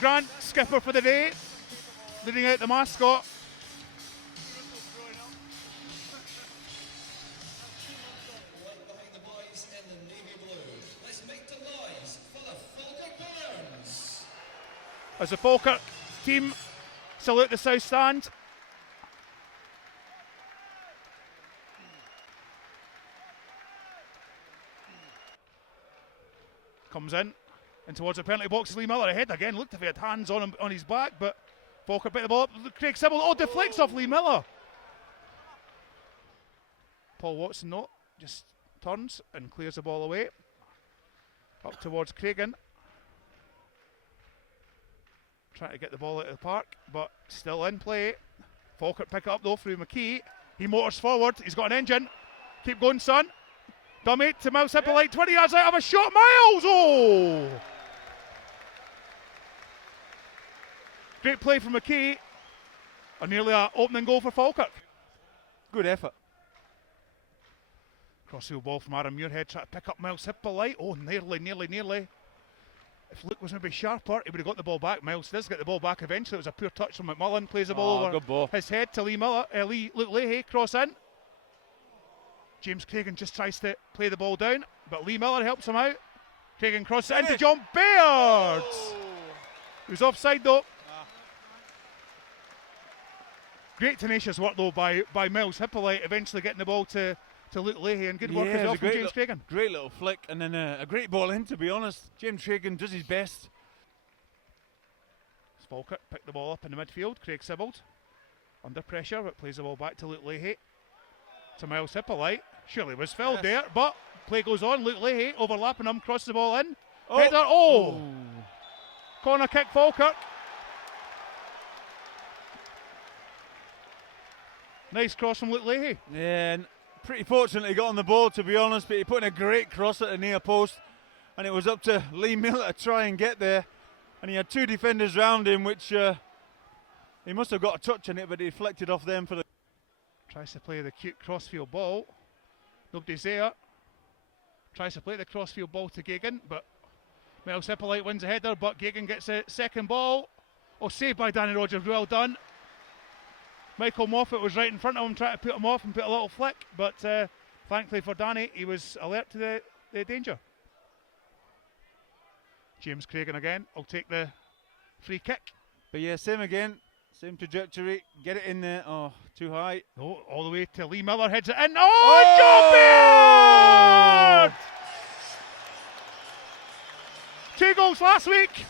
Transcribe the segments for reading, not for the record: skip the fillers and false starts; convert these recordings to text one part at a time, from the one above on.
Grant, skipper for the day, leading out the mascot. Behind the boys in the navy blue. Let's make the noise for the Falkirk Barons. As the Falkirk team salute the south stand. Comes in and towards the penalty box. Lee Miller ahead again. Looked if he had hands on him on his back, but Falkirk picked the ball up. Craig Sybil, deflects off Lee Miller. Paul Watson, just turns and clears the ball away. Up towards Craigan. Trying to get the ball out of the park, but still in play. Falkirk pick it up though through McKee. He motors forward. He's got an engine. Keep going, son. Dummy to Miles Hippolyte, 20 yards out of a shot. Miles! Oh! Great play from McKee. Nearly an opening goal for Falkirk. Good effort. Crossfield ball from Aaron Muirhead, trying to pick up Miles Hippolyte. Oh, nearly. If Luke was maybe sharper, he would have got the ball back. Miles does get the ball back eventually. It was a poor touch from McMullen. Plays the ball over good ball. his head to Luke Leahy. Cross in. James Craigan just tries to play the ball down, but Lee Miller helps him out. Craigan crosses it into John Baird. He was offside though. Great tenacious work though by Miles Hippolyte, eventually getting the ball to Luke Leahy, and good work as well from James Craigan. Great little flick, and then a great ball in, to be honest. James Craigan does his best. Falkirk picked the ball up in the midfield. Craig Sybil under pressure, but plays the ball back to Luke Leahy. To Miles Hippolyte. Surely was filled there, but play goes on. Luke Leahy overlapping him, crosses the ball in. Header, corner kick Falkirk. Nice cross from Luke Leahy. Yeah, and pretty fortunate he got on the ball, to be honest, but he put in a great cross at the near post, and it was up to Lee Miller to try and get there, and he had two defenders round him, which he must have got a touch on it, but he deflected off them for the... Tries to play the cute crossfield ball. Nobody's there. Tries to play the crossfield ball to Gagan, but Miles Hippolyte wins a header, but Gagan gets a second ball. Saved by Danny Rogers, well done. Michael Moffat was right in front of him, trying to put him off and put a little flick, but thankfully for Danny, he was alert to the danger. James Craigan again will take the free kick. But yeah, same again. Same trajectory, get it in there. Oh, too high. No, all the way to Lee Miller, heads it in. John Baird! 2 goals last week.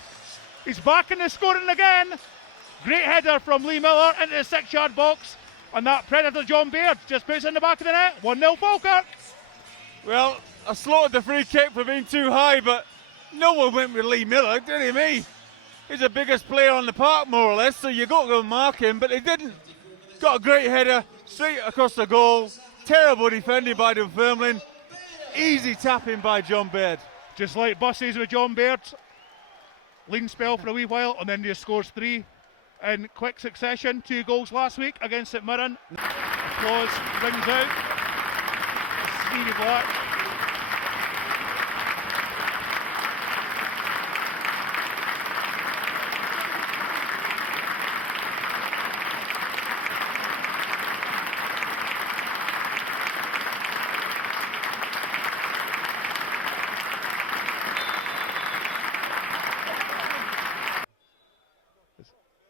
He's back in the scoring again. Great header from Lee Miller into the 6-yard box. And that predator John Baird just puts it in the back of the net. 1-0 Falkirk. Well, I slaughtered the free kick for being too high, but no one went with Lee Miller, did he? Me? He's the biggest player on the park, more or less, so you got to go mark him, but he didn't. Got a great header, straight across the goal. Terrible defending by Dunfermline. Easy tapping by John Baird. Just like buses with John Baird. Lean spell for a wee while, and then just scores 3 in quick succession. 2 goals last week against St Mirren. Applause rings out. Stevie Black.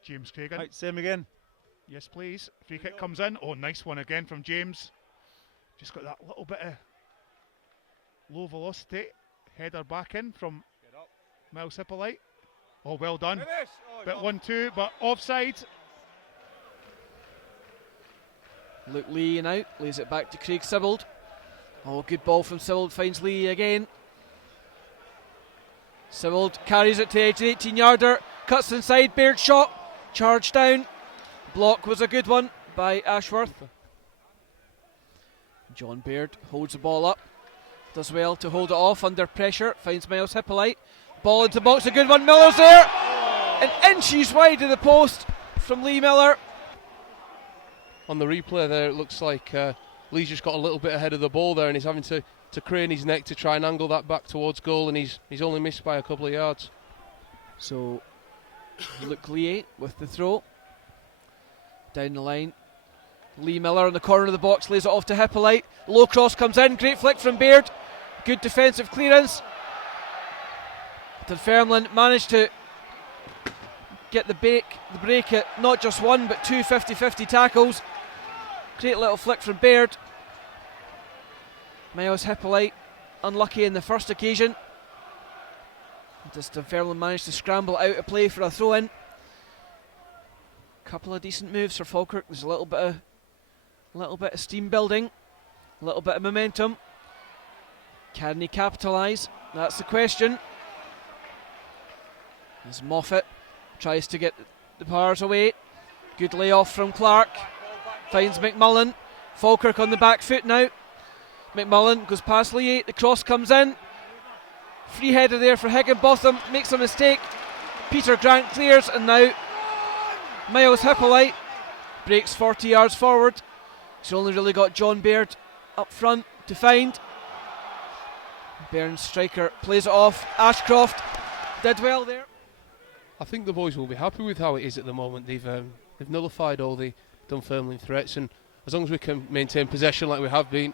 James Craigan. Right, same again. Yes, please. Free kick comes in. Nice one again from James. Just got that little bit of low velocity. Header back in from Miles Hippolyte. Well done. Bit 1-2, but offside. Luke Lee now, lays it back to Craig Sybil. Good ball from Sybil, finds Lee again. Sybil carries it to the edge of the 18-yarder, cuts inside, Baird shot. Charge down. Block was a good one by Ashworth. John Baird holds the ball up. Does well to hold it off under pressure. Finds Miles Hippolyte. Ball into the box, a good one. Miller's there. And inches wide of the post from Lee Miller. On the replay there, it looks like Lee's just got a little bit ahead of the ball there, and he's having to crane his neck to try and angle that back towards goal, and he's only missed by a couple of yards. So Luke Lee with the throw. Down the line. Lee Miller in the corner of the box lays it off to Hippolyte. Low cross comes in. Great flick from Baird. Good defensive clearance. Dunfermline managed to get the break at not just one but two 50-50 tackles. Great little flick from Baird. Miles Hippolyte unlucky in the first occasion. Does Dunfermline manage to scramble out of play for a throw in? Couple of decent moves for Falkirk. There's a little bit of steam building, a little bit of momentum. Can he capitalise? That's the question. As Moffat tries to get the powers away. Good layoff from Clark. Finds McMullen. Falkirk on the back foot now. McMullen goes past Lee. The cross comes in. Free header there for Higginbotham. Makes a mistake. Peter Grant clears, and now Miles Hippolyte breaks 40 yards forward. He's only really got John Baird up front to find. Bairns striker plays it off. Ashcroft did well there. I think the boys will be happy with how it is at the moment. They've nullified all the Dunfermline threats, and as long as we can maintain possession like we have been.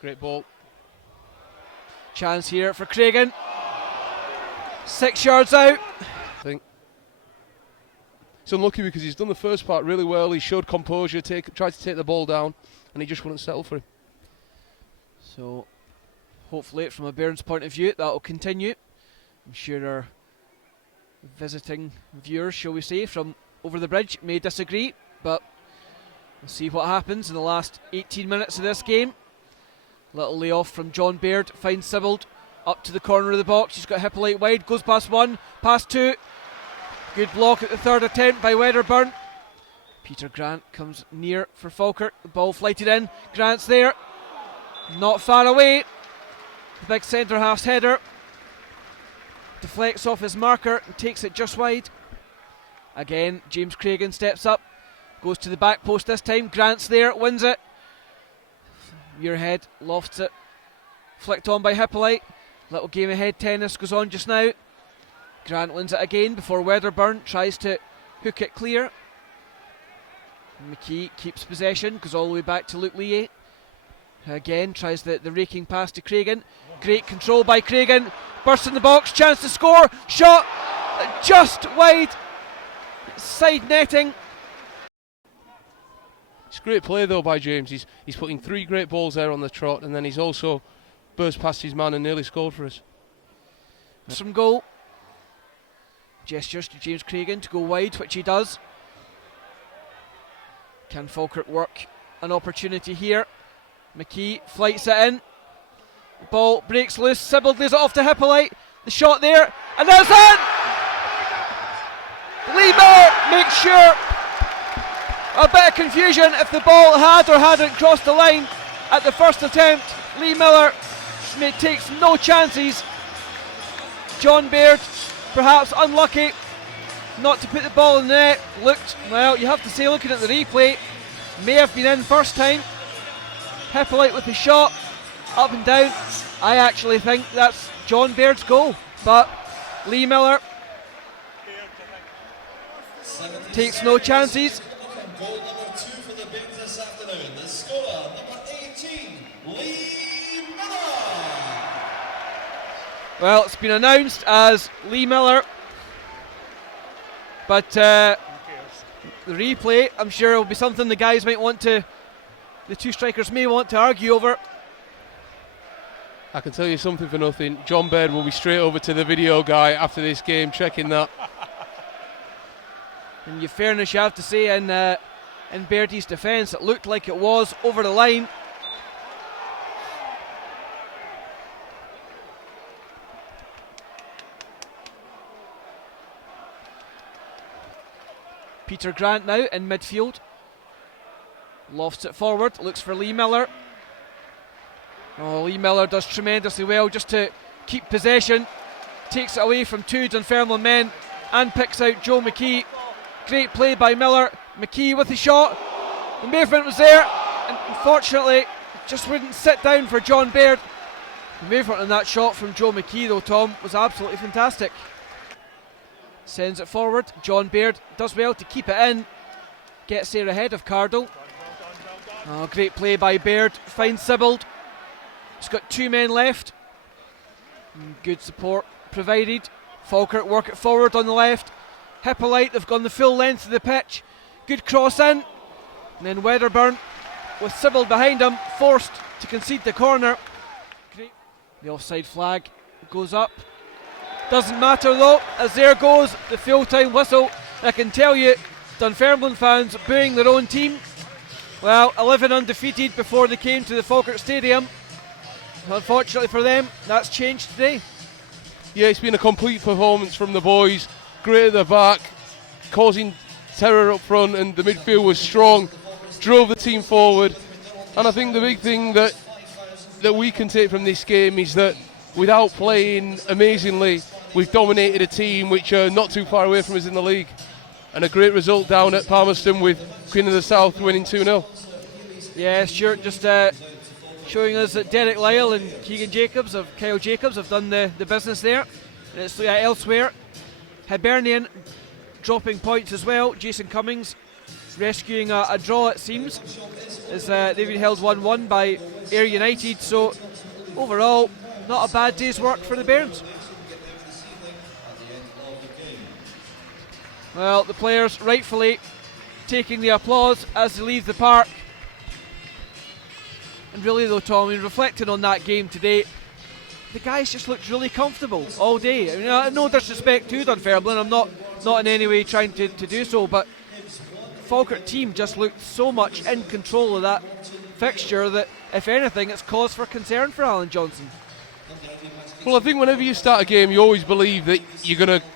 Great ball. Chance here for Craigan. 6 yards out. I think it's unlucky because he's done the first part really well. He showed composure, tried to take the ball down, and he just wouldn't settle for him. So hopefully from a Bairns point of view that will continue. I'm sure our visiting viewers, shall we say, from over the bridge may disagree, but we'll see what happens in the last 18 minutes of this game. Little layoff from John Baird, finds Sibbald up to the corner of the box. He's got Hippolyte wide, goes past one, past two. Good block at the third attempt by Wedderburn. Peter Grant comes near for Falkirk. The ball flighted in. Grant's there, not far away. The big centre half's header deflects off his marker and takes it just wide. Again, James Craigan steps up, goes to the back post this time. Grant's there, wins it. Muirhead lofts it, flicked on by Hippolyte. Little game of head tennis goes on just now. Grant wins it again before Wedderburn tries to hook it clear. McKee keeps possession, goes all the way back to Luke Lee. Again tries the raking pass to Craigan. Great control by Craigan. Bursts in the box, chance to score. Shot just wide. Side netting. It's great play though by James. He's putting 3 great balls there on the trot, and then he's also burst past his man and nearly scored for us. From goal. Gestures to James Craigan to go wide, which he does. Can Falkirk work an opportunity here? McKee flights it in. The ball breaks loose. Sibbald lays it off to Hippolyte. The shot there, and that's in! Lee Miller makes sure. A bit of confusion if the ball had or hadn't crossed the line at the first attempt. Lee Miller takes no chances. John Baird, perhaps unlucky not to put the ball in the net. Looked, well, you have to say, looking at the replay, may have been in first time. Hippolyte with the shot, up and down. I actually think that's John Baird's goal, but Lee Miller takes no chances. Goal number 2 for the Bairns this afternoon. The scorer, number 18, Lee Miller. Well, it's been announced as Lee Miller, but the replay, I'm sure, will be something the guys might want to, the two strikers may want to argue over. I can tell you something for nothing. John Baird will be straight over to the video guy after this game, checking that. In your fairness, you have to say, in Bairdy's defence, it looked like it was over the line. Peter Grant now in midfield. Lofts it forward, looks for Lee Miller. Oh, Lee Miller does tremendously well just to keep possession. Takes it away from 2 Dunfermline men and picks out Joe McKee. Great play by Miller. McKee with the shot. The movement was there, and unfortunately it just wouldn't sit down for John Baird. The movement on that shot from Joe McKee, though, Tom, was absolutely fantastic. Sends it forward. John Baird does well to keep it in. Gets there ahead of Cardle. Oh, great play by Baird. Finds Sibbald. He's got 2 men left. Good support provided. Falkirk work it forward on the left. Hippolyte, they've gone the full length of the pitch. Good cross in. And then Wedderburn, with Sibbald behind him, forced to concede the corner. Great. The offside flag goes up. Doesn't matter though, as there goes the full-time whistle. I can tell you, Dunfermline fans booing their own team. Well, 11 undefeated before they came to the Falkirk Stadium. Unfortunately for them, that's changed today. Yeah, it's been a complete performance from the boys. Great at the back, causing terror up front, and the midfield was strong, drove the team forward. And I think the big thing that we can take from this game is that without playing amazingly, we've dominated a team which are not too far away from us in the league. And a great result down at Palmerston with Queen of the South winning 2-0. Yeah, Stuart just showing us that Derek Lyle and Kyle Jacobs have done the business there. And it's elsewhere. Hibernian dropping points as well. Jason Cummings rescuing a draw, it seems, as they've been held 1-1 by Ayr United. So overall, not a bad day's work for the Bairns. Well, the players rightfully taking the applause as they leave the park. And really though, Tommy, reflecting on that game today, the guys just looked really comfortable all day. I mean, no disrespect to Dunfermline, I'm not in any way trying to do so, but Falkirk team just looked so much in control of that fixture that, if anything, it's cause for concern for Alan Johnson. Well, I think whenever you start a game, you always believe that you're going to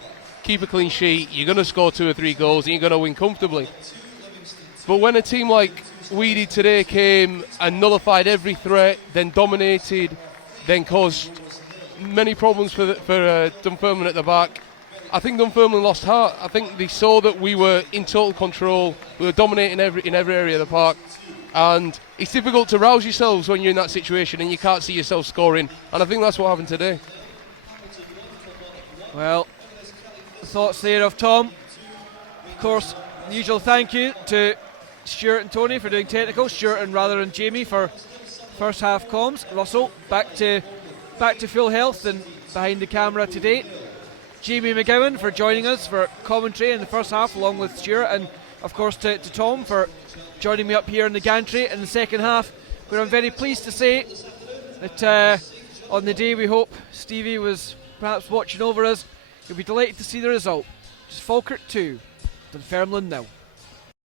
keep a clean sheet, you're going to score 2 or 3 goals, and you're going to win comfortably. But when a team like we did today came and nullified every threat, then dominated, then caused many problems for Dunfermline at the back, I think Dunfermline lost heart. I think they saw that we were in total control, we were dominating in every area of the park, and it's difficult to rouse yourselves when you're in that situation and you can't see yourself scoring, and I think that's what happened today. Well, thoughts there of Tom. Of course, the usual thank you to Stuart and Tony for doing technical, Stuart and rather than Jamie for first half comms. Russell back to full health and behind the camera today. Jamie McGowan for joining us for commentary in the first half along with Stuart, and of course to Tom for joining me up here in the gantry in the second half, where I'm very pleased to say that on the day we hope Stevie was perhaps watching over us, you'll be delighted to see the result. Just Falkirk 2, Dunfermline 0.